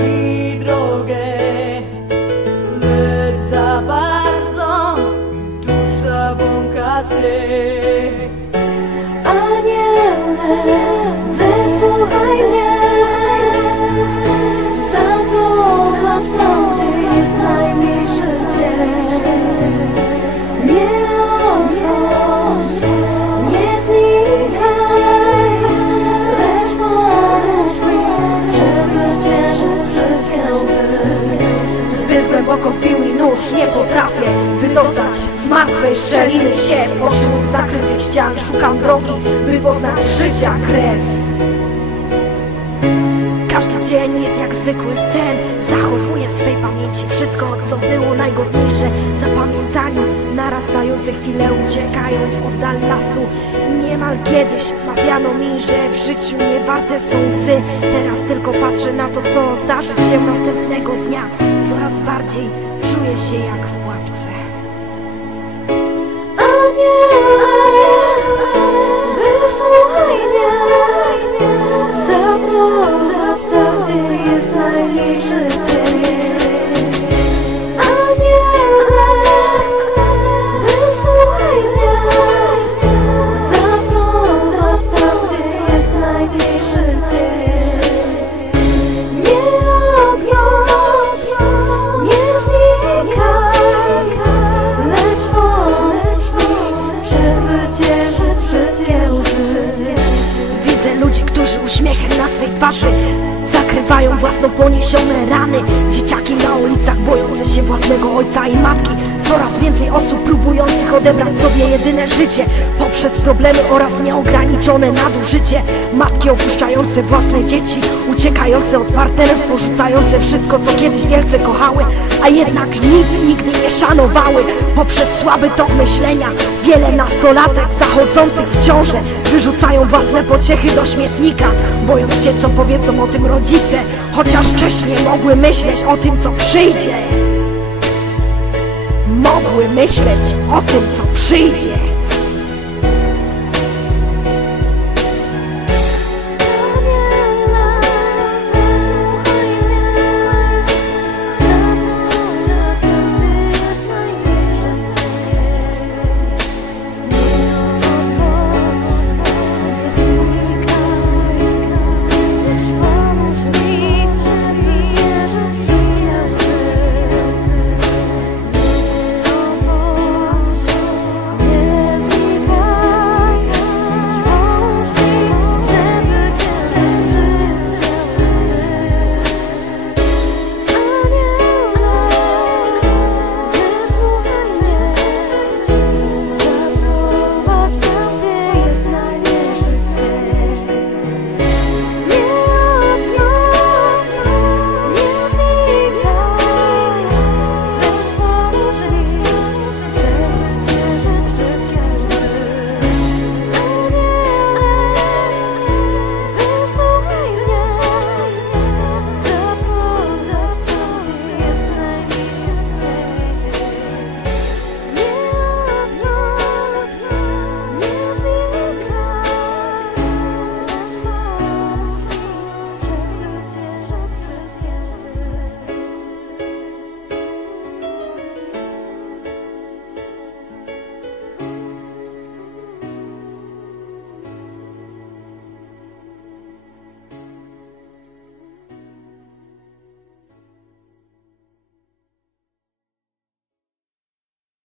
mi drogę. Lecz za bardzo dusza błąka się. Aniele, nóż, nie potrafię wydostać z martwej szczeliny się. Pośród zakrytych ścian szukam drogi, by poznać życia kres. Każdy dzień jest jak zwykły sen. Zachowuję w swej pamięci wszystko, co było najgodniejsze. Zapamiętaniu narastające chwile uciekają w oddal lasu. Niemal kiedyś mawiano mi, że w życiu nie warte są łzy. Teraz tylko patrzę na to, co zdarzy się następnego dnia Coraz bardziej czuję się jak w pułapce Wysłuchaj ludzi, którzy uśmiechem na swej twarzy Zakrywają własno poniesione rany. Dzieciaki na ulicach bojące się własnego ojca i matki. Coraz więcej osób próbujących odebrać sobie jedyne życie Poprzez problemy oraz nieograniczone nadużycie. Matki opuszczające własne dzieci Uciekające od partnerów, porzucające wszystko co kiedyś wielce kochały A jednak nic nigdy nie szanowały. Poprzez słaby tok myślenia Wiele nastolatek zachodzących w ciążę Wyrzucają własne pociechy do śmietnika Bojąc się co powiedzą o tym rodzice Chociaż wcześniej mogły myśleć o tym co przyjdzie. Mogły myśleć o tym co przyjdzie